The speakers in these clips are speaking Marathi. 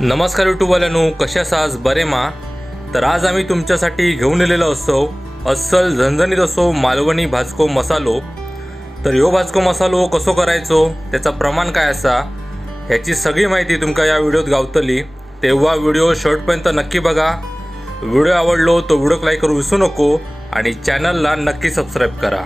नमस्कार यूट्यूबवाल्यांनो, कशा आहात? बरे मा? तर आज आम्ही तुमच्यासाठी घेऊन आलेलो असो अस्सल झणझणीत असो मालवणी भाजको मसालो। तर ह्यो भाजको मसालो कसो करायचो, त्याचा प्रमाण काय असा, ह्याची सगळी माहिती तुमका या व्हिडिओत गावतली। तेव्हा व्हिडिओ शेवटपर्यंत नक्की बघा। व्हिडिओ आवडलो तो व्हिडिओ लाईक करू विसरू नको आणि चॅनलला नक्की सबस्क्राईब करा।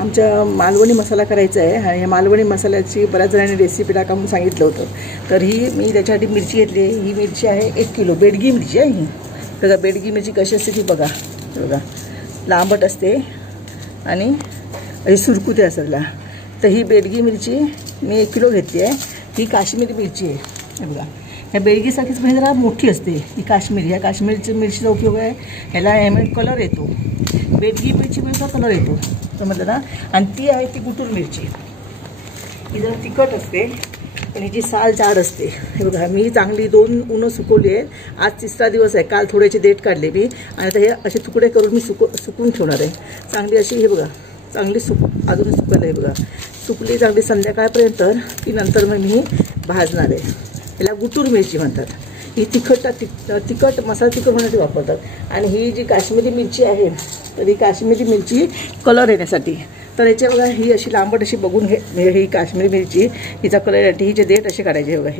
आमच्या मालवणी मसाला करायचा आहे आणि या मालवणी मसाल्याची बऱ्याच जणांनी रेसिपी टाका म्हणून सांगितलं होतं। तर ही मी त्याच्यासाठी मिरची घेतली आहे। ही मिरची आहे 1 किलो, बेडगी मिरची आहे ही। बघा बेडगी मिरची कशी असते ती बघा, लांबट असते आणि अशी सुरकुती असेल। तर ही बेडगी मिरची मी 1 किलो घेतली आहे। ही काश्मीरी मिरची आहे, हे बघा। ह्या बेडगीसारखीच म्हणजे जरा मोठी असते ही काश्मीरी। ह्या काश्मीरची मिरचीचा उपयोग आहे, ह्याला कलर येतो। बेडगी मिरची मिरचा कलर येतो समजलं ना। आणि ती आहे ती गुटूर मिरची, ही जरा तिखट असते पण हिची साल जाड असते। हे बघा मी चांगली 2 उन्हं सुकवली आहे। आज 3रा दिवस आहे, काल थोड्याचे देठ काढले मी आणि आता हे असे तुकडे करून मी सुकून ठेवणार आहे चांगली अशी। हे बघा चांगली अजून सुकायला आहे बघा, सुकली चांगली संध्याकाळपर्यंत की नंतर मग मी भाजणार आहे। याला गुटूर मिरची म्हणतात। ही तिखट मसाला तिखट होण्यासाठी वापरतात। आणि ही जी काश्मीरी मिरची आहे तर ही काश्मीरी मिरची कलर येण्यासाठी। तर याच्या बघा ही अशी लांबट अशी बघून ही काश्मीरी मिरची हिचा कलर येण्यासाठी हिचे देठ असे काढायचे बघा।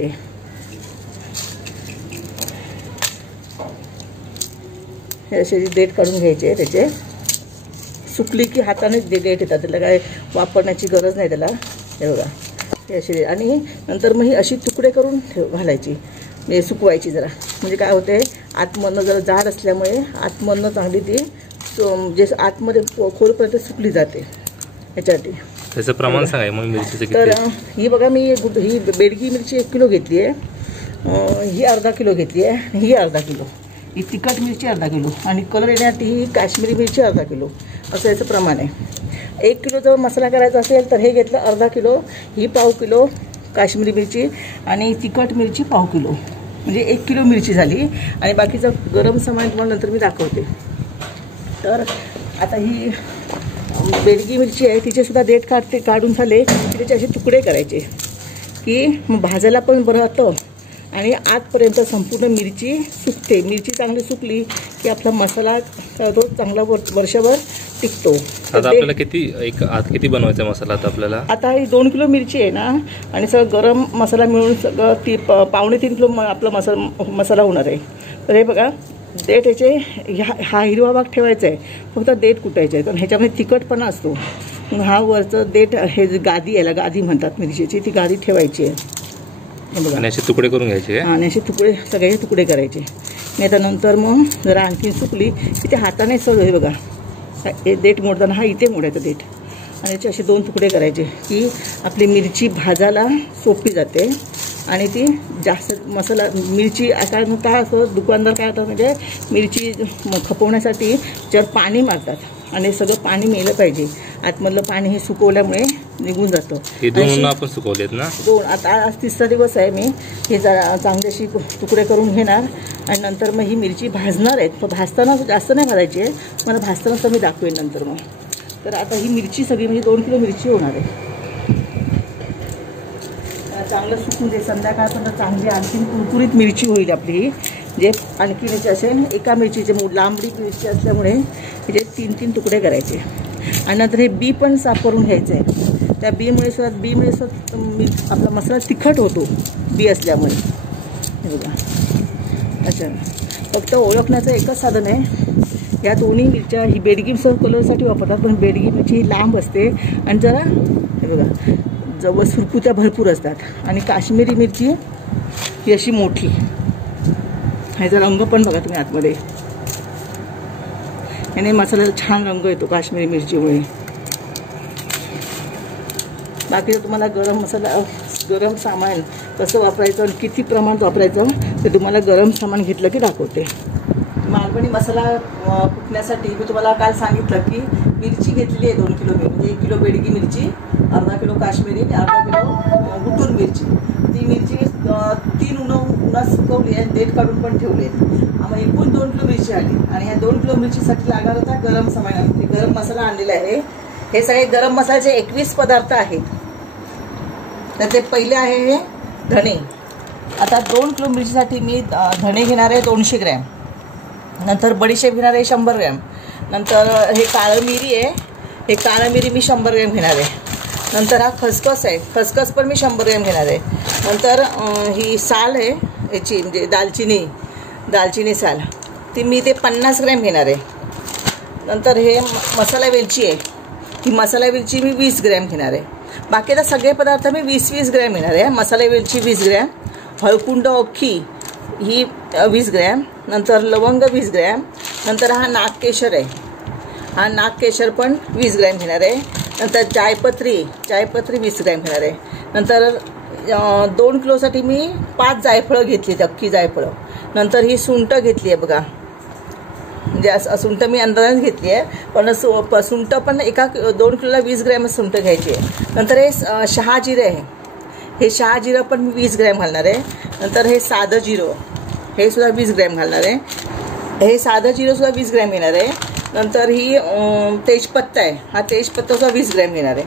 हे असे देठ काढून घ्यायचे, त्याचे सुकली की हाताने देठ येतात, त्याला काय वापरण्याची गरज नाही त्याला। हे बघा हे असे आणि नंतर मग ही अशी तुकडे करून घालायची, म्हणजे सुकवायची जरा। म्हणजे काय होते आतमधनं जरा जाड असल्यामुळे आतमधनं चांगली ती जे आतमध्ये खोलपर्यंत सुकली जाते। याच्यासाठी त्याचं प्रमाण सांगा मग मिरचीचं किती। तर ही बघा मी ही बेडगी मिरची 1 किलो घेतली आहे, ही अर्धा किलो घेतली आहे, ही अर्धा किलो, ही तिखट मिरची अर्धा किलो आणि कलर येण्यासाठी ही काश्मीरी मिरची अर्धा किलो, असं याचं प्रमाण आहे। 1 किलो जर मसाला करायचा असेल तर हे घेतलं अर्धा किलो, ही पाव किलो काश्मीरी मिरची आणि तिखट मिरची पाव किलो, म्हणजे 1 किलो मिरची झाली। आणि बाकीचं गरम सामान तुम्हाला नंतर मी दाखवते। तर आता ही बेडगी मिरची आहे, तिचेसुद्धा देठ काढून झाले की त्याचे असे तुकडे करायचे की मग भाजायला पण बरं होतं आणि आतपर्यंत संपूर्ण मिरची सुकते। मिरची चांगली सुकली की आपला मसाला तो चांगला वर्षभर टिकतो। आता आपल्याला किती बनवायचा मसाला आता ही 2 किलो मिरची आहे ना आणि सगळं गरम मसाला मिळून सगळं 2.5 किलो आपला मसाला होणार आहे। तर हे बघा देठ याचे हा हिरवा भाग ठेवायचा आहे, फक्त देठ कुटायचे आहे कारण ह्याच्यामध्ये तिखटपणा असतो। हा वरचं देठ हे गादी, याला गादी म्हणतात मिरचीची, ती गादी ठेवायची आहे। आणि असे तुकडे करून घ्यायचे आणि असे तुकडे सगळे तुकडे करायचे। आणि आता नंतर मग जरा आणखी सुकली की ते हाताने सगळं हे बघा हे देठ मोडताना हा इथे मोडायचं देठ आणि याचे असे 2 तुकडे करायचे की आपली मिरची भाजायला सोपी जाते आणि ती जास्त मसाला मिरची आता काय असं दुकानदार काय होतं म्हणजे मिरची खपवण्यासाठी ज्यावर पाणी मारतात आणि सगळं पाणी मेलं पाहिजे, आतमधलं पाणी हे सुकवल्यामुळे निघून जातं। हे 2 आपण सुकवलेत ना, 2 आता आज 3रा दिवस आहे। मी हे जरा चांगल्याशी तुकडे करून घेणार आणि नंतर मग ही मिरची भाजणार आहे। भाजताना जास्त नाही भाजायची आहे, मला भाजतानाच मी दाखवेन नंतर मग। तर आता ही मिरची सगळी म्हणजे 2 किलो मिरची होणार आहे। चांगलं सुकून दे, संध्याकाळपर्यंत चांगली आणखी कुरकुरीत मिरची होईल आपली। जे आणखी याचे असेल एका मिरचीचे लांबडी मिरची असल्यामुळे त्याचे 3-3 तुकडे करायचे आणि नंतर हे बी पण साफ करून घ्यायचं आहे। त्या बीमुळे सुद्धा आपला मसाला तिखट होतो, बी असल्यामुळे। हे बघा अच्छा, फक्त ओळखण्याचं एकच साधन आहे। या दोन्ही मिरच्या ही बेडगी कलरसाठी वापरतात, पण बेडगी मिरची ही लांब असते आणि जरा हे बघा जवळ सुरकुत्या भरपूर असतात आणि काश्मीरी मिरची ही अशी मोठी। ह्याचा रंग पण बघा तुम्ही आतमध्ये, याने मसाल्याला छान रंग येतो काश्मीरी मिरचीमुळे। बाकीचं तुम्हाला गरम सामान कसं वापरायचं आणि किती प्रमाणात वापरायचं ते तुम्हाला गरम सामान घेतलं की दाखवते। मालवणी मसाला कुटण्यासाठी मी तुम्हाला काल सांगितलं की मिरची घेतलेली आहे 2 किलो, म्हणजे 1 किलो बेडगी मिरची, अर्धा किलो काश्मीरी, अर्धा किलो गुटूर मिरची। ती मिरची 3 उन्हात सुकवली आहे, देठ काढून पण ठेवले आहेत। आम्हाला एकूण 2 किलो मिरची आली आणि ह्या 2 किलो मिरचीसाठी लागणार होता गरम सामान, गरम मसाला आणलेला आहे। हे सगळे गरम मसाल्याचे 21 पदार्थ आहेत. तर ते पहिले आहे हे धणे. आता 2 किलो मिरचीसाठी मी धणे घेणार आहे 200 ग्रॅम. नंतर बडीशेप घेणार आहे 100 ग्रॅम. नंतर हे काळं मिरी आहे, हे काळं मिरी मी 100 ग्रॅम घेणार आहे. नंतर हा खसखस आहे, खसखस पण मी 100 ग्रॅम घेणार आहे. नंतर ही साल आहे याची म्हणजे दालचिनी साल, ती मी ते 50 ग्रॅम घेणार आहे. नंतर हे मसाला वेलची आहे, ही मसाला वेलची मी 20 ग्रॅम घेणार आहे. बाकी आता सगळे पदार्थ मी 20-20 ग्रॅम घेणार आहे. मसाला वेलची 20 ग्रॅम, हळकुंड अख्खी ही 20 ग्रॅम, नंतर लवंग 20 ग्रॅम. नंतर हा नागकेशर आहे, हा नागकेशर पण 20 ग्रॅम घेणार आहे. नंतर जायपत्री 20 ग्रॅम घेणार आहे. नंतर 2 किलोसाठी मी 5 जायफळं घेतली, अख्खी जायफळं. नंतर ही सुंठ घेतली आहे बघा, म्हणजे सुंठ मी अंदाजाने घेतली आहे, पण सुंठ पण 2 किलोला 20 ग्रॅम सुंठ घ्यायची आहे. नंतर हे शहाजिरं आहे, हे शहाजिरं पण मी 20 ग्रॅम घालणार आहे. नंतर हे साधं जिरं, हे सुद्धा 20 ग्रॅम घालणार आहे. हे साधं जिरं सुद्धा 20 ग्रॅम घेणार आहे. नंतर ही तेजपत्ता आहे, हा तेजपत्ता सुद्धा 20 ग्रॅम घेणार आहे.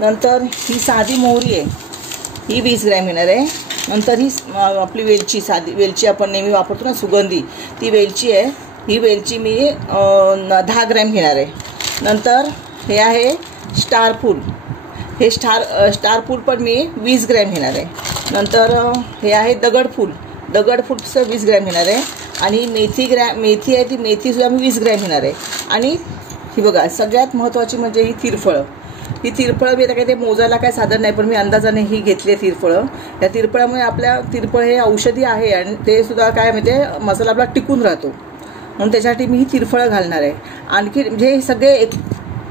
नंतर ही साधी मोहरी आहे, ही 20 ग्रॅम घेणार आहे. नंतर ही आपली वेलची, साधी वेलची आपण नेहमी वापरतो ना सुगंधी, ती वेलची आहे, ही वेलची मी 10 ग्रॅम घेणार आहे. नंतर हे आहे स्टार फूल, हे स्टार फूल पण मी 20 ग्रॅम घेणार आहे. नंतर हे आहे दगडफूलचं 20 ग्रॅम घेणार आहे. आणि मेथी आहे, ती मेथीसुद्धा मी 20 ग्रॅम घेणार आहे. आणि ही बघा सगळ्यात महत्त्वाची म्हणजे ही तिरफळं मी आता काही ते मोजायला काय साधन नाही, पण मी अंदाजाने ही घेतली आहे तिरफळं. या तिरफळामुळे आपल्या तिरफळ हे औषधी आहे आणि ते सुद्धा काय म्हणजे मसाला आपला टिकून राहतो, म्हणून त्याच्यासाठी मी ही तिरफळं घालणार आहे. आणखी म्हणजे हे सगळे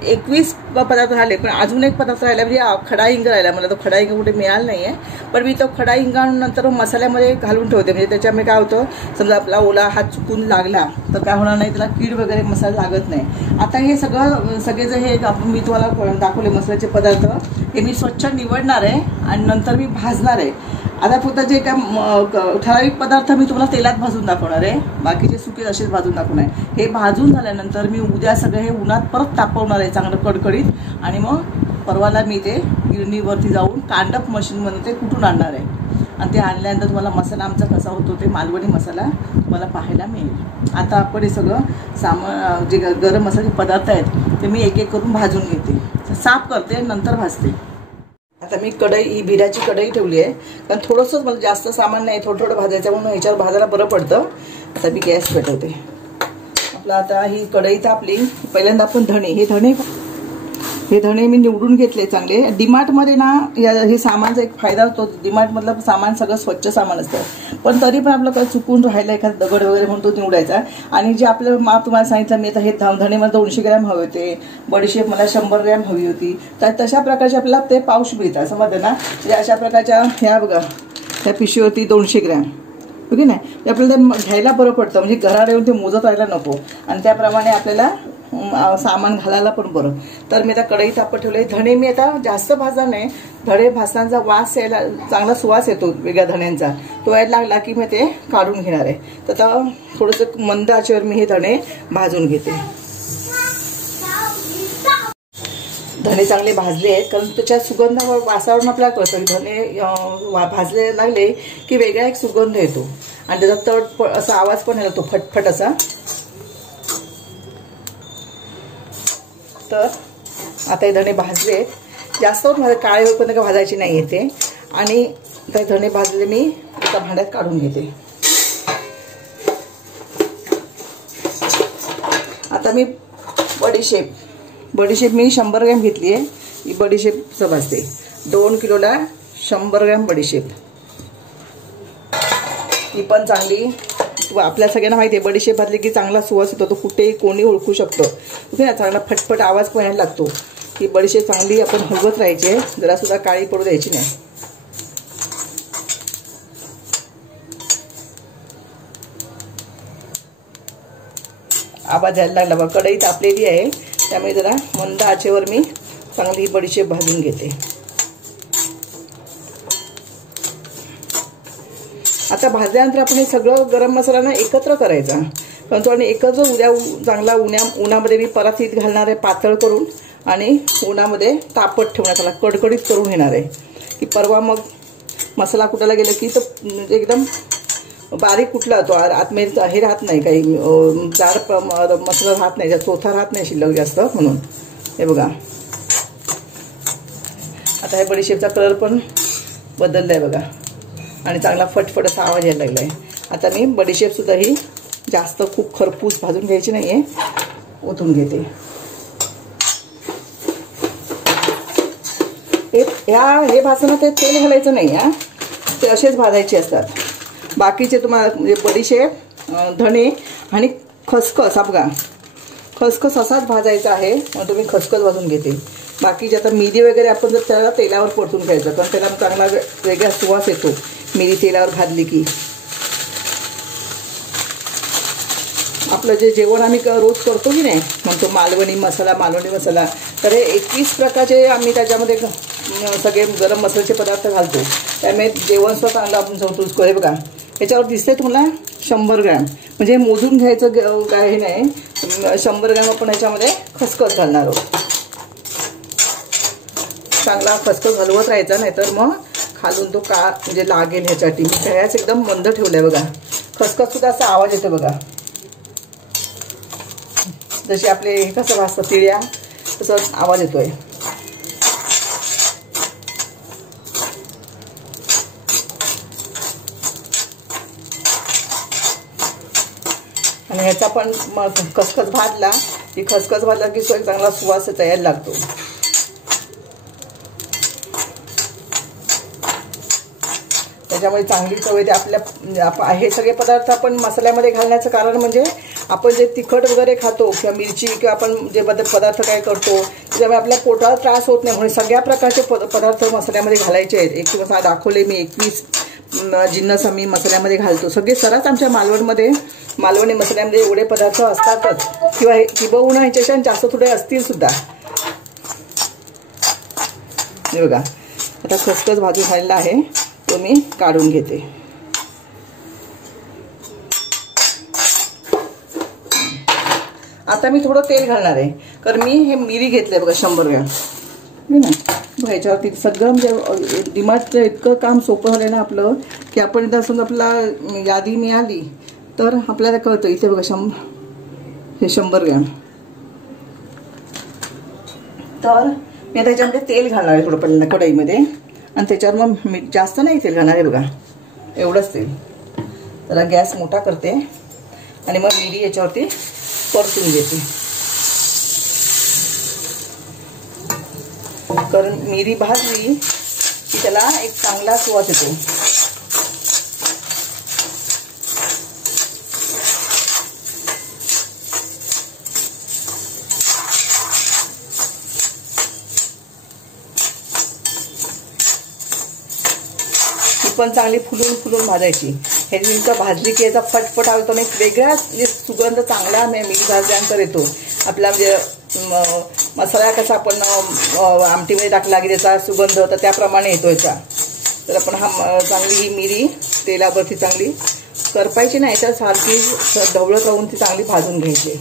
21 पदार्थ झाले, पण अजून एक पदार्थ राहिला म्हणजे खडा हिंग राहिला. मला तो खडा हिंग कुठे मिळाला नाही आहे, पण मी तो खडा हिंग आणून नंतर मसाल्यामध्ये घालून ठेवते. म्हणजे त्याच्यामुळे काय होतं, समजा आपला ओला हात चुकून लागला तर काय होणार नाही, त्याला कीड वगैरे मसाला लागत नाही. आता हे सगळे जे हे मी तुम्हाला दाखवले मसाल्याचे पदार्थ, हे मी स्वच्छ निवडणार आहे आणि नंतर मी भाजणार आहे. आता फक्त जे काय ठराविक पदार्थ मी तुम्हाला तेलात भाजून दाखवणार आहे, बाकीचे सुके असेच भाजून दाखवणार आहे. हे भाजून झाल्यानंतर मी उद्या सगळं हे उन्हात परत तापवणार आहे चांगलं कडकडीत, आणि मग परवाला मी ते गिरणीवरती जाऊन कांडप मशीनमध्ये ते कुटून आणणार आहे. आणि ते आणल्यानंतर तुम्हाला मसाला आमचा कसा होतो ते मालवणी मसाला तुम्हाला पाहायला मिळेल. आता आपण हे सगळं जे गरम मसाल्याचे पदार्थ आहेत ते मी एक एक करून भाजून घेते, साफ करते, नंतर भाजते. आता मी ही बिराची कढई ठेवली आहे, कारण थोडंसंच मला जास्त सामान नाही, थोडं भाजायचं, म्हणून ह्याच्यावर भाजायला बरं पडतं. आता मी गॅस पेटवते आपला. आता ही कढई तापली. पहिल्यांदा आपण हे धणे मी निवडून घेतले चांगले. डीमार्टमध्ये ना हे सामानचा एक फायदा होतो, डीमार्टमधलं सामान सगळं स्वच्छ सामान असतं, पण तरी पण आपलं काही चुकून राहिलं एखादा दगड वगैरे म्हणून तो निवडायचा. आणि जे आपलं माप तुम्हाला सांगितलं मी, आता हे धणे मला 200 ग्रॅम हवे होते, बडीशेप मला 100 ग्रॅम हवी होती, तर तशा प्रकारचे आपल्याला ते पाऊच मिळतात, समजलं ना. म्हणजे अशा प्रकारच्या ह्या बघा, त्या पिशवीवरती 200 ग्रॅम ओके नाही, ते आपल्याला ते घ्यायला बरं पडतं, म्हणजे घरात येऊन ते मोजत राहायला नको, आणि त्याप्रमाणे आपल्याला सामान घालायला पण बरं. तर मी आता कढईत तापत ठेवले. धणे मी आता जास्त भाजणार नाही, धणे भाजताना वास यायला, चांगला सुवास येतो वेगळ्या धण्यांचा, तो यायला लागला की मी ते काढून घेणार आहे. तर आता थोडंसं मंद आचेवर मी हे धणे भाजून घेते. धणे चांगले भाजले आहेत, कारण त्याच्या सुगंधावर वासावरून आपल्याला कळतं की धणे भाजले लागले की वेगळा एक सुगंध येतो, आणि त्याचा तड असा आवाज पण येतो, फटफट असा. तर आता हे धणे भाजले आहेत, जास्त माझे काळे होईपर्यंत का भाजायची नाही येते. आणि ते धणे भाजले मी एका भांड्यात काढून घेते. आता मी बडीशेप मी 100 ग्रॅम घेतली आहे. ही बडीशेप भाजते, 2 किलोला 100 ग्रॅम बडीशेप. ही पण चांगली, आपल्या सगळ्यांना माहिती आहे बडीशेप भाजली की चांगला सुवास होतो, तो कुठेही कोणी ओळखू शकतो, ओके ना. चांगला फटफट आवाज पण यायला लागतो. ही बडीशेप चांगली आपण हलवत राहायची आहे, जरा सुद्धा काळी पडू द्यायची नाही. आवाज यायला लागला बघा, कढई तापलेली आहे, त्यामुळे जरा मंद आचेवर मी चांगली ही बडीशेप भाजून घेते. आता भाजल्यानंतर आपण हे सगळं गरम मसाला ना एकत्र करायचा, परंतु आणि एकत्र उद्या चांगला उन्हामध्ये मी परातीत घालणार आहे पातळ करून, आणि उन्हामध्ये तापत ठेवण्यात आला, कडकडीत करून घेणार आहे की परवा मग मसाला कुटायला गेलं की तर एकदम बारीक कुठला होतो, आतमध्ये हे राहत नाही, काही जाड मसाला राहत नाही, चोथा राहत नाही शिल्लक जास्त, म्हणून. हे बघा आता हे बडीशेपचा कलर पण बदलला आहे बघा आणि चांगला फटफट असा आवाज यायला लागला आहे. आता मी बडीशेपसुद्धा ही जास्त खूप खरपूस भाजून घ्यायची नाही आहे, ओतून घेते. हे भाजताना ते तेल घालायचं नाही हा, ते असेच भाजायचे असतात. बाकीचे तुम्हाला म्हणजे बडीशेप, धणे आणि खसखस, हा बघा खसखस असाच भाजायचा आहे, मग तुम्ही खसखस भाजून घेते. बाकीचे आता मिरी वगैरे आपण जर त्याला तेलावर परतून घ्यायचं, कारण त्याला चांगला वेगळा सुवास येतो मिरी तेलावर भाजली की. आपलं जे जेवण आम्ही रोज करतो की नाही, म्हणतो मालवणी मसाला, तर हे 21 प्रकारचे आम्ही त्याच्यामध्ये सगळे गरम मसाल्याचे पदार्थ घालतो, त्यामुळे जेवण सुद्धा चांगलं आपण संतुष्ट. हे बघा याच्यावर दिसते तुम्हाला 100 ग्रॅम, म्हणजे मोजून घ्यायचं काय हे नाही, 100 ग्रॅम आपण ह्याच्यामध्ये खसखस घालणार आहोत. चांगला खसखस हलवत राहायचा, नाहीतर मग खालून तो म्हणजे लागेल ह्याच्यासाठी. मी गॅस एकदम मंद ठेवलाय बघा. खसखस सुद्धा असा आवाज येतो बघा, जसे आपले हे कसं भाजतं तिळ्या तसं आवाज येतोय. आणि ह्याचा पण खसखस भाजला की चांगला सुवास यायला लागतो. त्याच्यामुळे चांगली चव येते. आपल्या हे सगळे पदार्थ आपण मसाल्यामध्ये घालण्याचं कारण म्हणजे आपण जे तिखट वगैरे खातो किंवा मिरची किंवा आपण जे पदार्थ काय करतो त्याच्यामुळे आपल्या पोटाला त्रास होत नाही, म्हणून सगळ्या प्रकारचे पदार्थ मसाल्यामध्ये घालायचे आहेत. एक तुम्हाला दाखवले मी 21 जिन्नस आम्ही मसाल्यामध्ये घालतो. सगळे सरस आमच्या मालवणी मसाल्यामध्ये एवढे पदार्थ असतातच, किंवा ह्याच्यापेक्षा जास्त थोडे असतील सुद्धा. हे बघा आता खसखस भाजून झालेला आहे, तो मी काढून घेते. आता मी थोडं तेल घालणार आहे, कारण मी हे मिरी घेतले बघा 100 ग्रॅम ना. ह्याच्यावरती सगळं म्हणजे डिमार्टचं इतकं काम सोपं झालं ना आपलं, की आपण एकदा समजा आपला यादी मिळाली तर आपल्याला कळतं. इथे बघा 100 ग्रॅम. तर मी आता ह्याच्यामध्ये तेल घालणार आहे थोडं पहिल्यांदा कढईमध्ये, आणि त्याच्यावर मग मीठ जास्त नाही तेल घालणार आहे बघा, एवढंच तेल. जरा गॅस मोठा करते आणि मग मिरी याच्यावरती परतून घेते, कारण मिरी भाजली की त्याला एक चांगला सुवास येतो. पण चांगली फुलून भाजायची. हे नेमकं भाजली की याचा फटफट आवडतो आणि वेगळाच सुगंध चांगला मिरी भाजल्यानंतर येतो. आपला म्हणजे मसाला कसा आपण आमटीमध्ये टाकला की त्याचा सुगंध तर त्याप्रमाणे येतो याचा. तर आपण चांगली ही मिरी तेलावरती चांगली करपायची नाही, तर सारखी ढवळत राहून ती चांगली भाजून घ्यायची.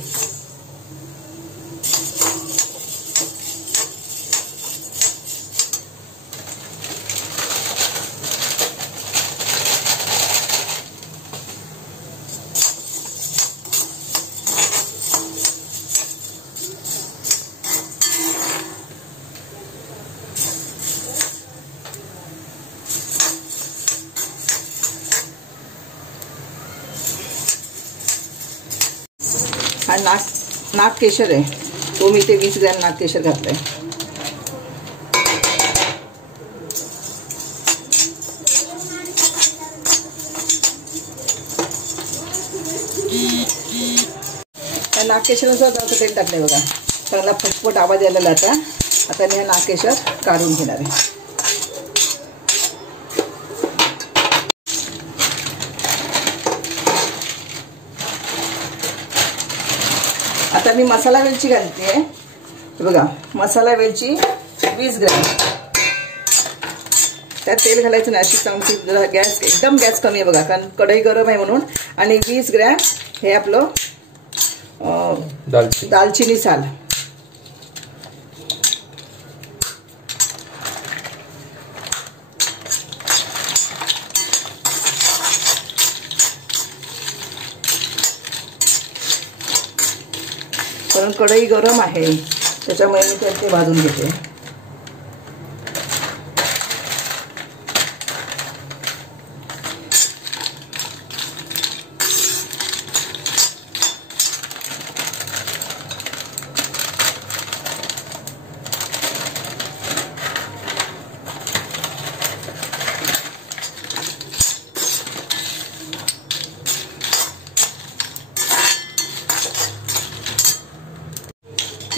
हा नागकेशर आहे, तो मी ते 20 ग्रॅम नागकेशर घातलंय. त्या नागकेशरचं तेल टाकलंय बघा, चांगला फटफट आवाज यायला लागला. आता मी हा नागकेशर काढून घेणार आहे. आता मी मसाला वेलची घालते बघा. मसाला वेलची 20 ग्रॅम. त्यात तेल घालायचं नाही, अशी चांगली गॅस एकदम कमी आहे बघा, कारण कढई गरम आहे म्हणून. आणि 20 ग्रॅम हे आपलं दालचिनी साल. कारण कढई गरम आहे त्याच्यामुळे मी ते भाजून घेते.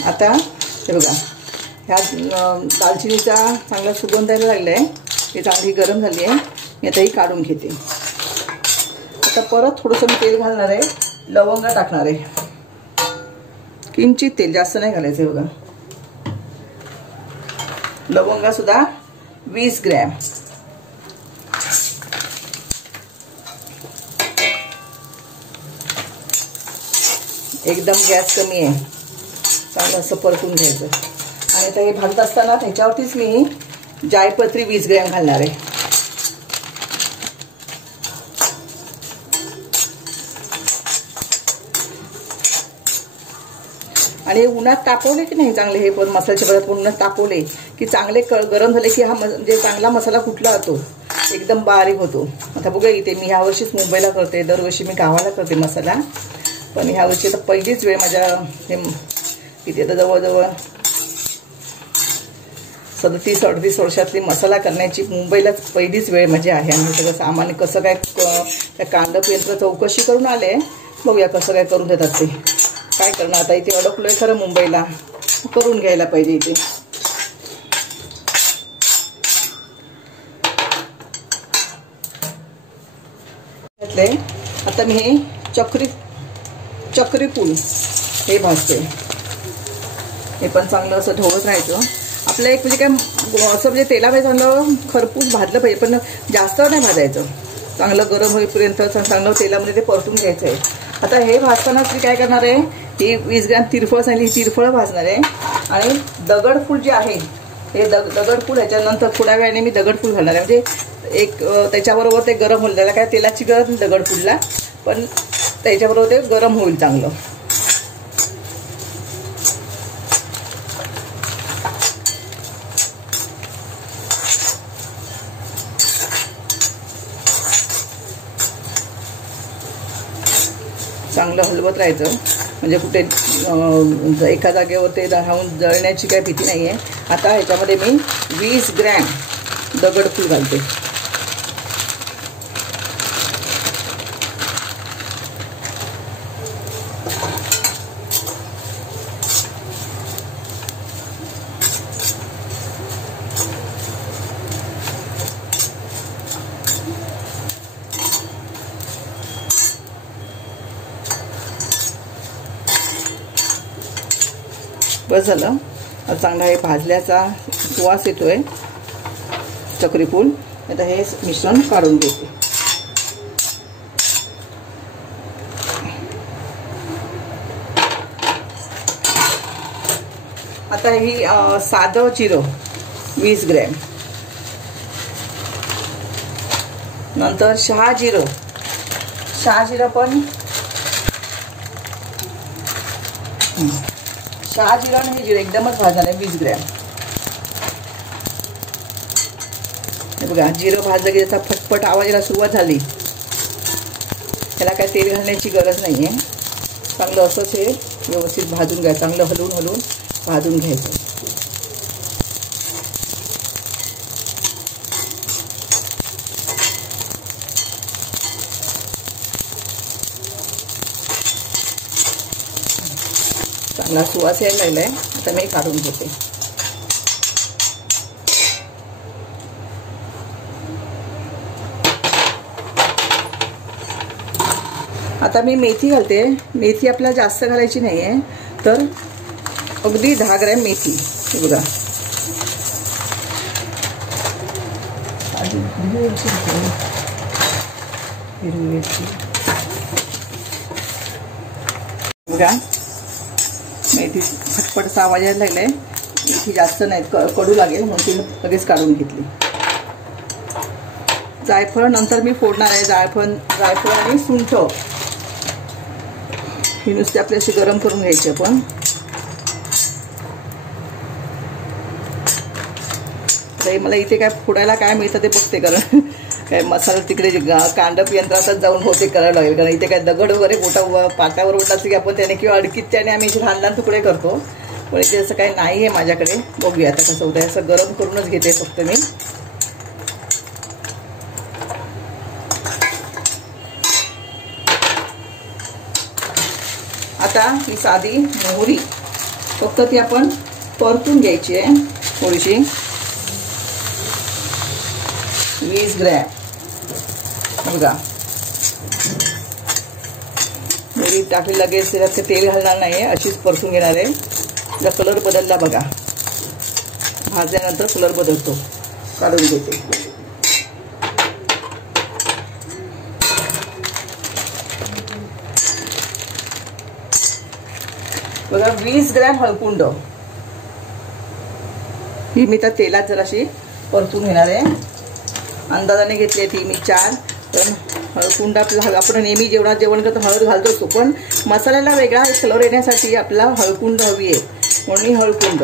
आता हे बघा ह्या दालचिनीचा चांगला सुगंध यायला लागला आहे. ही चांगली गरम झाली आहे. मी आता ही काढून घेते. आता परत थोडंसं मी तेल घालणार आहे. लवंगा टाकणार आहे. किंचित तेल, जास्त नाही घालायचं. बघा लवंगा सुद्धा 20 ग्रॅम. एकदम गॅस कमी आहे. चांगलं असं परतून घ्यायचं. आणि आता हे भाजत असताना त्याच्यावरतीच मी जायपत्री 20 ग्रॅम घालणार आहे. आणि उन्हात तापवले की नाही चांगले हे पण मसाल्याचे पदार्थ उन्हात तापवले की चांगले गरम झाले की हा म्हणजे चांगला मसाला कुठला होतो एकदम बारीक होतो. आता बघूया इथे मी ह्यावर्षीच मुंबईला करते. दरवर्षी मी गावाला करते मसाला. पण ह्यावर्षी तर पहिलीच वेळ माझ्या हे किती आता जवळजवळ 37-38 वर्षातली मसाला करण्याची मुंबईलाच पहिलीच वेळ माझी आहे. आणि सगळं सामान कसं काय त्या कांदा पेंटर चौकशी करून आले. बघूया कसं काय करून देतात ते. काय करणार आता इथे अडकलोय खरं मुंबईला. करून घ्यायला पाहिजे इथे. आता मी हे चक्री फूल हे भाजते. हे पण चांगलं असं ढवळत राहायचं. आपलं एक म्हणजे काय असं म्हणजे तेलामध्ये चांगलं खरपूस भाजलं पाहिजे पण जास्त नाही भाजायचं. चांगलं गरम होईपर्यंत चांगलं तेलामध्ये ते परतून घ्यायचं आहे. आता हे भाजतानाच मी काय करणार आहे ही 20 ग्रॅम तिरफळ सांगली ही तिरफळ भाजणार आहे. आणि दगडफूल जे आहे हे दगडफूल ह्याच्यानंतर थोड्या वेळाने मी दगडफूल घालणार आहे. म्हणजे एक त्याच्याबरोबर ते गरम होईल. त्याला काय तेलाची गरज नाही दगडफूलला पण त्याच्याबरोबर ते गरम होईल चांगलं. चांगलं हलवत राहायचं म्हणजे कुठे एका जागेवर ते राहून जळण्याची काही भीती नाही आहे. आता ह्याच्यामध्ये मी 20 ग्रॅम दगडफूल घालते. बस झालं. चांगला हे भाजल्याचा वास येतोय चक्रीफूल. आता हे मिश्रण काढून घेते. आता ही साधं जिरं 20 ग्रॅम. नंतर शहाजिरं पण शहाजिरं आणि हे जिरं एकदमच भाजणार आहे 20 ग्रॅम. हे बघा जिरं भाजलं की त्याचा फटफट आवाज यायला सुरुवात झाली. त्याला काय तेल घालण्याची गरज नाही आहे. चांगलं असंच हे व्यवस्थित भाजून घ्या. चांगलं हलवून भाजून घ्यायचं. चांगला सुवास यायला लागलाय. आता मी काढून घेते. आता मी मेथी घालते. मेथी आपल्याला जास्त घालायची नाही आहे तर अगदी 10 ग्रॅम मेथी. हे बघा बघा मेथी फटफटचा आवाज यायला लागलाय. मेथी जास्त नाही कडू लागेल म्हणून ती लगेच काढून घेतली. जायफळ नंतर मी फोडणार आहे. जायफळ आणि सुंठ ही नुसती आपली अशी गरम करून घ्यायची आपण. तर मला इथे काय फोडायला काय मिळतं ते बघते, कारण काय मसाला तिकडे कांडप यंत्रातच जाऊन होते करायला लागेल, कारण इथे काय दगड वगैरे मोठा पाट्यावर उठला की आपण त्याने किंवा अडकीत त्याने आम्ही लहान लहान तुकडे करतो, पण इथे असं काही नाही आहे माझ्याकडे. बघूया आता कसं होतं. असं गरम करूनच घेते फक्त मी. आता ही साधी मोहरी फक्त ती आपण परतून घ्यायची आहे थोडीशी, 20 ग्रॅम. बघा मोहरी टाकली लगेच त्याच्यात तेल घालणार नाही आहे, अशीच परतून घेणार आहे. जर कलर बदलला बघा, भाजल्यानंतर कलर बदलतो. काढून घेते. बघा 20 ग्रॅम हळकुंड ही मी त्या तेलात जराशी परतून घेणार आहे. अंदाजाने घेतली ती मी 4. पण हळकुंड आपल्याला आपण नेहमी जेवणात जेवण करतो हळद घालतो असतो, पण मसाल्याला वेगळा कलर येण्यासाठी आपल्याला हळकुंड हवी आहे, म्हणून हळकुंड.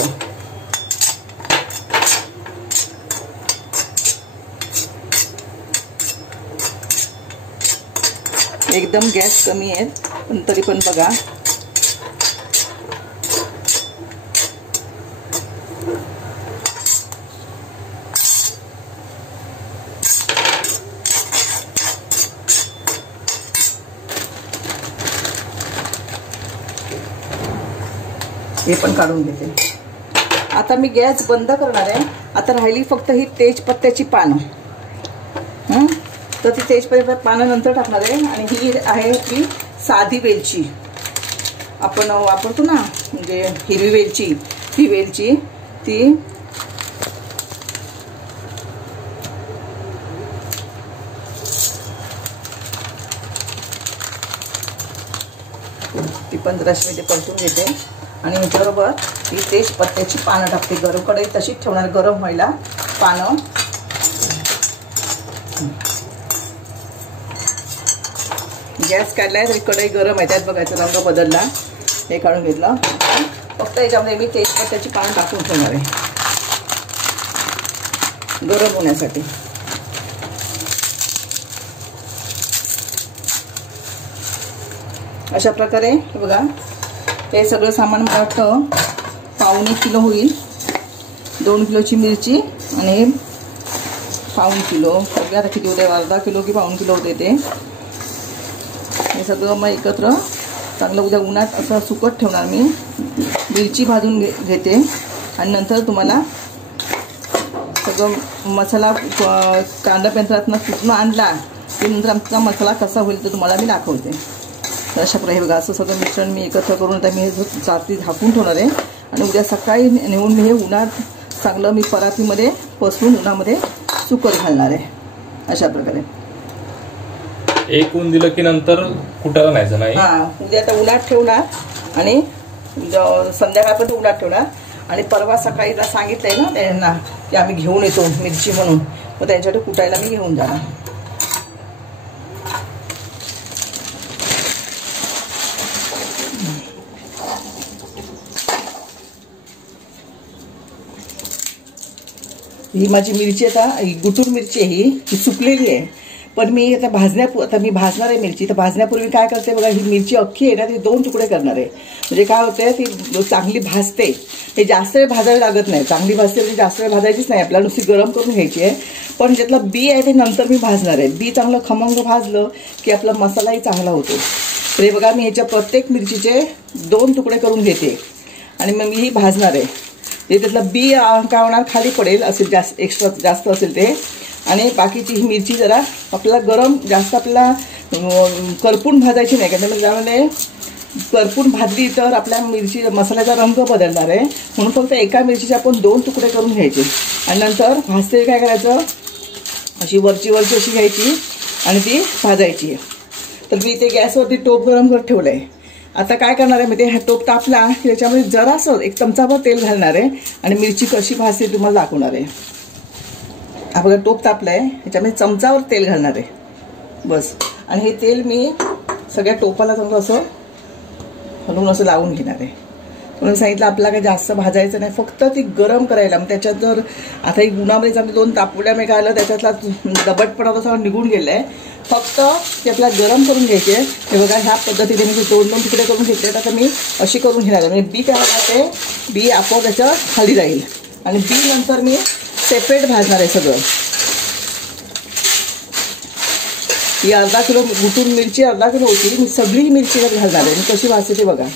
एकदम गॅस कमी आहे, पण तरी पण बघा हे पण काढून घेते. आता मी गॅस बंद करणार आहे. आता राहिली फक्त ही तेजपत्त्याची पानं. तर ती तेजपत्त्याची पानं नंतर टाकणार आहे. आणि ही आहे ती साधी वेलची आपण वापरतो ना, म्हणजे हिरवी वेलची, ही वेलची ती पण जराशी मी परतून घेते. आणि ह्याच्याबरोबर ही तेजपत्त्याची पानं टाकते. गरम कढई तशीच ठेवणार, गरम व्हायला पानं. गॅस काढलाय तरी कढई गरम आहे, त्यात बघायचं रंग बदलला. हे काढून घेतलं. फक्त याच्यामध्ये मी तेजपत्त्याची पानं टाकून ठेवणार आहे गरम होण्यासाठी. अशा प्रकारे बघा हे सगळं सामान मला वाटतं 1.25 किलो होईल. 2 किलोची मिरची आणि 1.25 किलो, सगळ्यात किती होते, अर्धा किलो की 1.25 किलो होते ते. हे सगळं मग एकत्र चांगलं उद्या उन्हात असं सुकत ठेवणार मी. मिरची भाजून घेते आणि नंतर तुम्हाला सगळं मसाला कांदा यंत्रातनं कुठून आणला की नंतर आमचा मसाला कसा होईल ते तुम्हाला मी दाखवते. तर अशा प्रकारे बघा असं सगळं मिश्रण मी एकत्र करून आता मी हे चारती झाकून ठेवणार आहे. आणि उद्या सकाळी नेऊन मी हे उन्हात चांगलं मी परातीमध्ये पसरून उन्हामध्ये सुकत घालणार आहे. अशा प्रकारे एक ऊन दिलं की नंतर कुटायला न्यायचं नाही. हां, उद्या आता उन्हात ठेवणार आणि संध्याकाळपर्यंत उन्हात ठेवणार. आणि परवा सकाळी सांगितलंय ना त्यांना की आम्ही घेऊन येतो मिरची म्हणून, मग त्यांच्याकडे कुटायला मी घेऊन जाणार. ही माझी मिरची आता गुटूर मिरची आहे, ही सुकलेली आहे. पण मी आता मी भाजणार आहे मिरची. तर भाजण्यापूर्वी काय करते बघा, ही मिरची अख्खी आहे ना ती 2 तुकडे करणार आहे. म्हणजे काय होतंय ती चांगली भाजते. हे जास्त वेळ भाजायला लागत नाही. चांगली भाजते म्हणजे जास्त वेळ भाजायचीच नाही, आपल्याला नुसती गरम करून घ्यायची आहे. पण ज्यातलं बी आहे ते नंतर मी भाजणार आहे. बी चांगलं खमंग भाजलं की आपला मसालाही चांगला होतो. तर हे बघा मी ह्याच्या प्रत्येक मिरचीचे 2 तुकडे करून घेते आणि मग मी ही भाजणार आहे. त्यातलं बी काय होणार खाली पडेल असेल, जास्त एक्स्ट्रा जास्त असेल ते. आणि बाकीची ही मिरची जरा आपल्याला गरम जास्त आपल्याला करपून भाजायची नाही, कारण त्यामध्ये करपून भाजली तर आपल्या मिरची मसाल्याचा रंग बदलणार आहे. म्हणून फक्त एका मिरचीचे आपण 2 तुकडे करून घ्यायचे. आणि नंतर भाजते काय करायचं, अशी वरची अशी घ्यायची आणि ती भाजायची. तर मी इथे गॅसवरती टोप गरम करत ठेवलं आहे. आता काय करणार आहे मी, ते हा टोप तापला की त्याच्यामध्ये जरासं 1 चमचाभर तेल घालणार आहे आणि मिरची कशी भाजते तुम्हाला दाखवणार आहे. हा बघा टोप तापला आहे, ह्याच्यामध्ये चमचावर तेल घालणार आहे बस. आणि हे तेल मी सगळ्या टोपाला चांगलं असं हलवून असं लावून घेणार आहे. म्हणून सांगितलं आपल्याला काही जास्त भाजायचं नाही, फक्त ती गरम करायला. मग त्याच्यात जर आता ही उन्हामध्येच आम्ही 2 तापवड्या मी खायला त्याच्यातला दबटपणा तसा निघून गेलाय. फक्त ते आपल्याला गरम करून घ्यायचे. हे बघा ह्या पद्धतीने मी 2 तुकडे करून घेतले. आता मी अशी करून घेणार आहे. म्हणजे बी काय राहते, बी आपोआप त्याच्या खाली राहील आणि बी नंतर मी सेपरेट भाजणार आहे सगळं. ही अर्धा किलो गुटून मिरची अर्धा किलो होती. मी सगळी मिरची घालणार आहे. मी कशी भाजते ते बघा.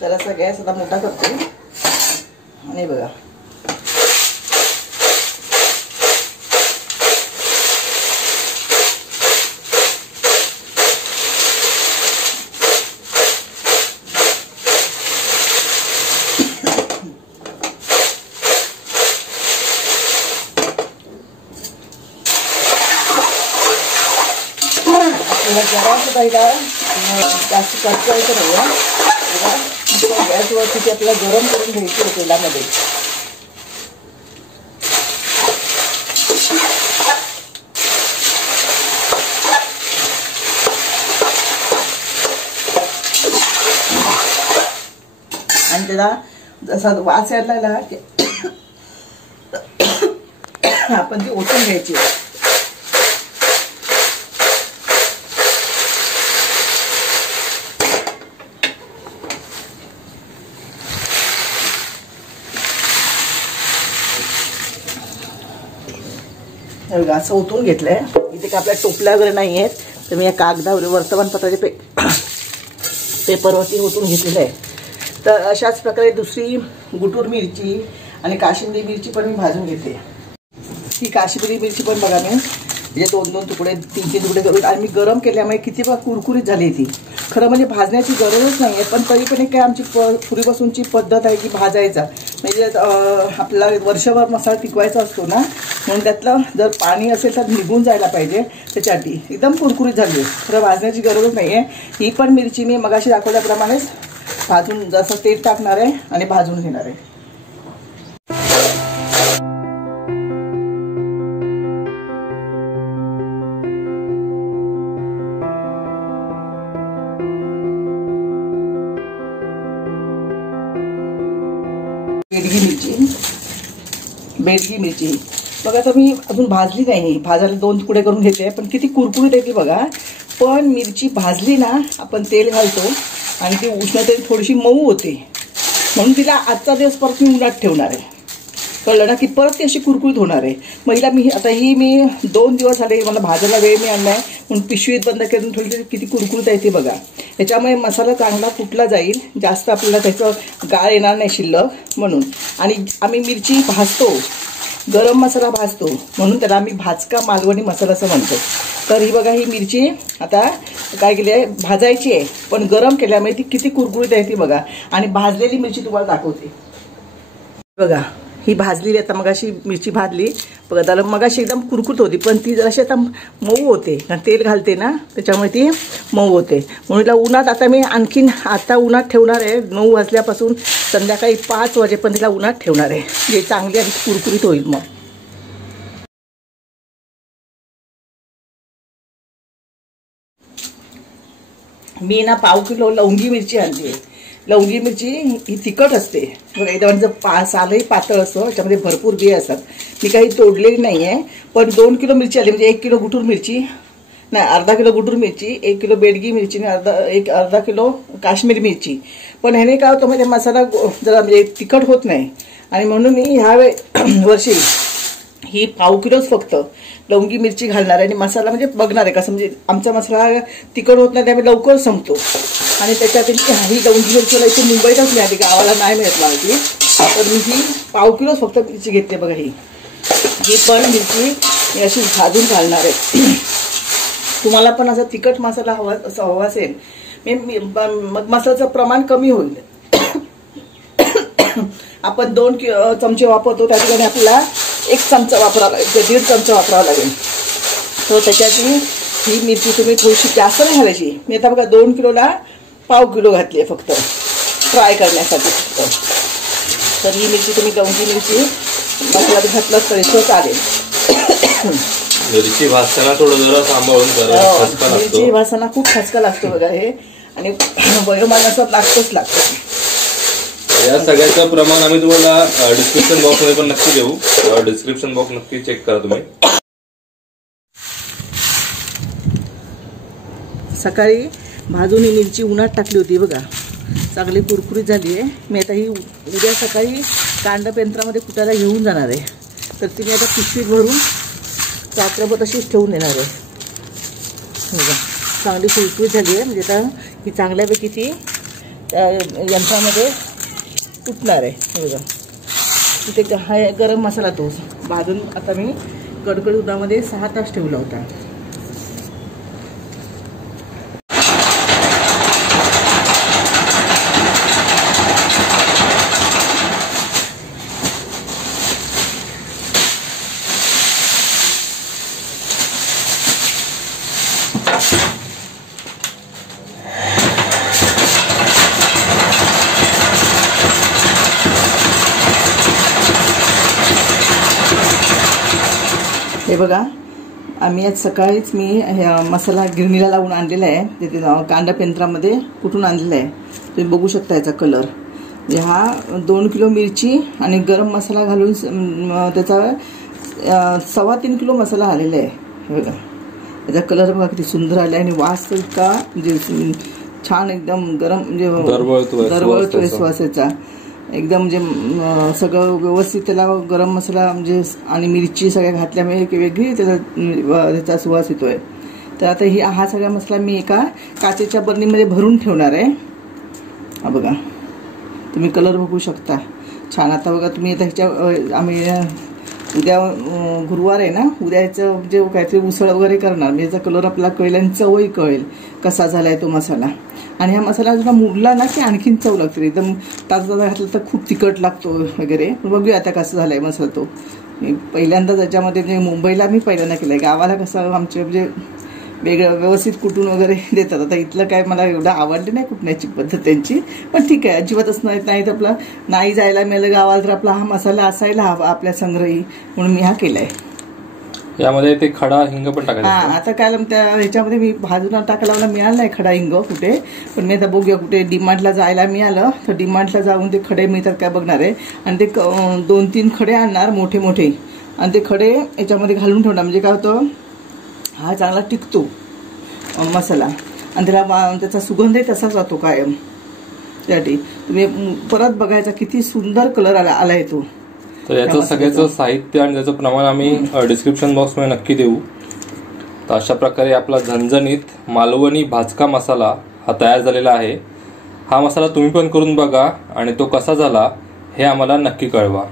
जरासा गॅस आता मोठा करते आणि बघा जरासं पहिला जास्त करवायचं नाही. गॅसवरती आपल्याला गरम करून घ्यायची आहे तेलामध्ये. आणि त्याला जसा वास यायला लागला की आपण ती ओतून घ्यायची. असं ओतून घेतलंय. इथे का आपल्या टोपल्या वगैरे नाही आहेत, तर मी या कागदावर वर्तमानपत्राचे पेपरवरती ओतून घेतलेलं आहे. तर अशाच प्रकारे दुसरी गुटूर मिरची आणि काश्मीरी मिरची पण मी भाजून घेते. ही काश्मीरी मिरची पण बघा मी म्हणजे 2-2 तुकडे 3-3 तुकडे करून आणि मी गरम केल्यामुळे किती बघा कुरकुरीत झाली ती. खरं म्हणजे भाजण्याची गरजच नाही आहे, पण तरी पण एक काय आमची पूर्वीपासूनची पद्धत आहे की भाजायचा. म्हणजे आपला वर्षभर मसाला टिकवायचा असतो ना, म्हणून त्यातलं जर पाणी असेल तर निघून जायला पाहिजे. त्याच्यासाठी एकदम कुरकुरीत झाली. खरं भाजण्याची गरजच नाही आहे. ही पण मिरची मी मगाशी दाखवल्याप्रमाणेच भाजून जसं तेल टाकणार आहे आणि भाजून घेणार आहे. बेडगी मिरची बघा, आता मी अजून भाजली नाही. भाजायला 2 तुकडे करून घेते, पण किती कुरकुरीत येते बघा. पण मिरची भाजली ना, आपण तेल घालतो आणि ती उष्णतेने थोडीशी मऊ होते, म्हणून तिला आजचा दिवस परत मी उन्हात ठेवणार आहे. कळलं ना, की परत ती अशी कुरकुरीत होणार आहे. महिला मी आता ही मी 2 दिवस झाले मला भाजायला वेळ मिळाला नाही, म्हणून पिशवीत बंद करून ठेवली. किती कुरकुरीत आहे ती बघा. याच्यामुळे मसाला चांगला फुटला जाईल, जास्त आपल्याला त्याचं गाळ येणार नाही शिल्लक म्हणून. आणि आम्ही मिरची भाजतो, गरम मसाला भाजतो, म्हणून त्याला आम्ही भाजका मालवणी मसाला असं म्हणतो. तर ही बघा, ही मिरची आता काय केली आहे, भाजायची आहे, पण गरम केल्यामुळे ती किती कुरकुरीत आहे ती बघा. आणि भाजलेली मिरची तुम्हाला दाखवते बघा. ही भाजलेली आता मगाशी मिरची भाजली बघा. त्याला मगाशी एकदम कुरकुरीत होती, पण ती जराशी आता मऊ होते, कारण तेल घालते ना त्याच्यामुळे ती मऊ होते. म्हणून तिला उन्हात आता मी आणखीन आता उन्हात ठेवणार आहे. 9 वाजल्यापासून संध्याकाळी 5 वाजेपर्यंत तिला उन्हात ठेवणार आहे, जे चांगली आणि कुरकुरीत होईल. मग मी ना 1/2 किलो लवंगी मिरची आणली आहे. लवंगी मिरची ही तिखट असते बघा. याच्यामध्ये सालही पातळ असतं, याच्यामध्ये भरपूर बी असतात. मी काही तोडलेली नाही आहे, पण 2 किलो मिरची आली, म्हणजे 1 किलो गुटूर मिरची नाही, अर्धा किलो गुटूर मिरची, 1 किलो बेडगी मिरची आणि अर्धा किलो काश्मीरी मिरची. पण ह्याने काय होतं म्हणजे मसाला जरा म्हणजे तिखट होत नाही, आणि म्हणून मी ह्या वर्षी ही 1/2 किलोच फक्त लवंगी मिरची घालणार आहे. आणि मसाला म्हणजे बघणार आहे कसं, म्हणजे आमचा मसाला तिखट होत नाही त्यामुळे लवकर संपतो. आणि त्याच्यात ही लवंगी मिरची इथे मुंबईतच मिळाली, गावाला नाही मिळत मला ती. तर मी ही 1/2 किलोच फक्त मिरची घेतली बघा. ही पण मिरची मी अशी भाजून घालणार आहे. तुम्हाला पण असा तिखट मसाला हवा असेल मग मसाल्याचं प्रमाण कमी होईल. आपण 2 चमचे वापरतो त्या ठिकाणी आपल्याला 1 चमचा वापरावा लागेल, 1.5 चमचा वापरावा लागेल. तर त्याच्यातली ही मिरची तुम्ही थोडीशी जास्त नाही घालायची. मी आता बघा 2 किलोला पाव किलो घातली आहे फक्त फ्राय करण्यासाठी फक्त. तर ही मिरची तुम्ही गवती मिरची मसाल्यात घातलं तरी तो चालेल. मिरची भाजताना थोडं जरा सांभाळून करा. मिरची भाजताना खूप खचका लागतो बघा हे, आणि वयोमानाचं लागतं. या सगळ्याचं प्रमाण आम्ही तुम्हाला डिस्क्रिप्शन बॉक्स मध्ये पण नक्की देऊ. डिस्क्रिप्शन बॉक्स नक्की चेक करा तुम्ही. सकाळी भाजून ही मिरची उन्हात टाकली होती बघा, चांगली कुरकुरीत झाली आहे. मी आता ही उद्या सकाळी कांडपेंत्रामध्ये कुटायला घेऊन जाणार आहे. तर ती मी आता पिशवीत भरून रात्रभर तशीच ठेवून येणार आहे. बघा चांगली कुरकुरीत झाली आहे. म्हणजे आता ही चांगल्यापैकी ती यंत्रामध्ये कुटणार आहे. बघा तिथे हा गरम मसाला तो भाजून आता मी कडकडीत उन्हामध्ये 6 तास ठेवला होता. हे बघा आम्ही आज सकाळीच मी मसाला गिरणीला लावून आणलेला आहे. तिथे कांडापेंत्रामध्ये कुठून आणलेला आहे तुम्ही बघू शकता. याचा कलर हा 2 किलो मिरची आणि गरम मसाला घालून त्याचा 3.25 किलो मसाला आलेला आहे. हे बघा याचा कलर बघा किती सुंदर आला आहे. आणि वास तर इतका म्हणजे छान एकदम गरम म्हणजे दरवळतोय श्वासाचा एकदम. म्हणजे सगळं व्यवस्थित त्याला गरम मसाला म्हणजे आणि मिरची सगळ्या घातल्यामुळे एक वेगळी त्याचा सुवास येतोय. तर आता हा सगळा मसाला मी एका काचेच्या बरणीमध्ये भरून ठेवणार आहे. हा बघा तुम्ही कलर बघू शकता छान. आता बघा तुम्ही आता ह्याच्या आम्ही उद्या गुरुवार आहे ना, उद्याचं जे काहीतरी उसळ वगैरे करणार. म्हणजे याचा कलर आपल्याला कळेल आणि चवही कळेल कसा झालाय तो मसाला. आणि हा मसाला जेव्हा मुरला ना की आणखीन चव लागते. एकदम ताजा घातला तर खूप तिखट लागतो वगैरे. बघूया आता कसं झालाय मसाला तो. पहिल्यांदा त्याच्यामध्ये म्हणजे मुंबईला मी पहिल्यांदा केलंय. गावाला कसं आमचे म्हणजे वेगळं व्यवस्थित कुटून वगैरे देतात. आता इथलं काय मला एवढं आवडली नाही कुटण्याची पद्धत त्यांची, पण ठीक आहे अजिबातच नाही तर आपलं नाही जायला मिळालं गावाला तर आपला हा मसाला असायला हवा आपल्या संग्रही, म्हणून मी हा केलाय. यामध्ये ते खडा हिंग पण टाकायचा. आता काय त्या ह्याच्यामध्ये मी भाजून टाकायला मला मिळालं नाही खडा हिंग कुठे, पण मी आता बघूया कुठे डीमार्टला जायला मिळालं तर डीमार्टला जाऊन ते खडे मिळतात काय बघणार आहे. आणि ते 2-3 खडे आणणार मोठे मोठे आणि ते खडे याच्यामध्ये घालून ठेवणार. म्हणजे काय होतं हा चांगला टिकतो मसाला आणि त्याचा सुगंधही तसाच राहतो कायम. त्यासाठी तुम्ही परत बघायचा किती सुंदर कलर आला येतो. तर याचं सगळ्याचं साहित्य आणि त्याचं प्रमाण आम्ही डिस्क्रिप्शन बॉक्समध्ये नक्की देऊ. तर अशा प्रकारे आपला झणझणीत मालवणी भाजका मसाला हा तयार झालेला आहे. हा मसाला तुम्ही पण करून बघा आणि तो कसा झाला हे आम्हाला नक्की कळवा.